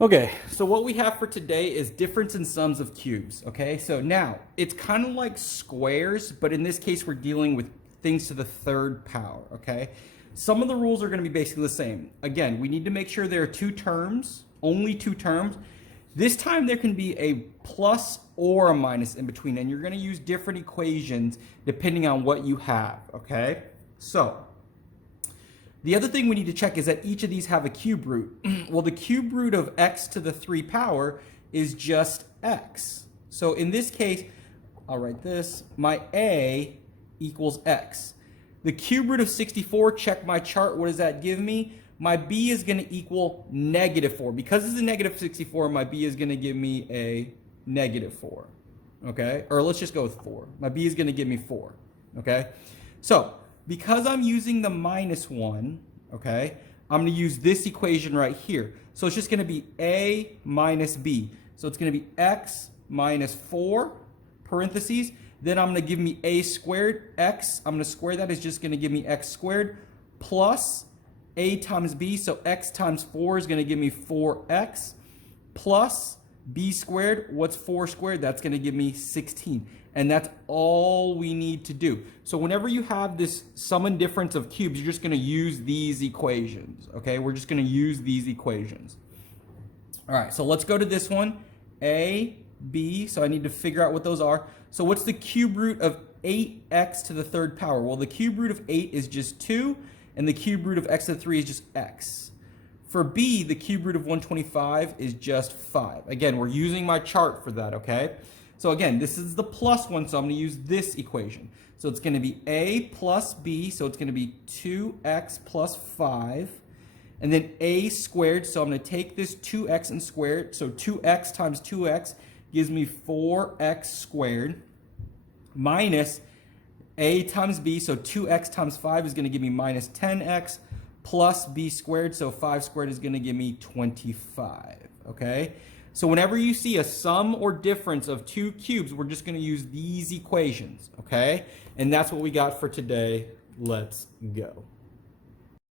Okay, so what we have for today is difference in sums of cubes, okay? So now, it's kind of like squares, but in this case, we're dealing with things to the third power, okay? Some of the rules are going to be basically the same. Again, we need to make sure there are two terms, only two terms. This time there can be a plus or a minus in between, and you're going to use different equations depending on what you have, okay? So, the other thing we need to check is that each of these have a cube root. Well, the cube root of x to the 3 power is just x. So in this case, I'll write this, my a equals x. The cube root of 64, check my chart, what does that give me? My b is going to equal -4. Because it's a -64, my b is going to give me a -4. Okay? Or let's just go with 4. My b is going to give me 4. Okay? So, because I'm using the -1, okay, I'm going to use this equation right here. So it's just going to be a minus b. So it's going to be x minus 4, parentheses. Then I'm going to give me a squared, x. I'm going to square that is just going to give me x squared plus a times b. So x times 4 is going to give me 4x plus b squared. What's 4 squared? That's going to give me 16. And that's all we need to do. So whenever you have this sum and difference of cubes, you're just going to use these equations. Okay, we're just going to use these equations. All right, so let's go to this one. A, B, so I need to figure out what those are. So what's the cube root of 8x to the 3rd power? Well, the cube root of 8 is just 2, and the cube root of x to the 3 is just x. For B, the cube root of 125 is just 5. Again, we're using my chart for that, okay? So again, this is the plus one, so I'm going to use this equation. So it's going to be a plus b, so it's going to be 2x plus 5. And then a squared, so I'm going to take this 2x and square it. So 2x times 2x gives me 4x squared minus a times b, so 2x times 5 is going to give me minus 10x plus b squared, so 5 squared is going to give me 25, okay? So whenever you see a sum or difference of two cubes, we're just going to use these equations, okay? And that's what we got for today. Let's go.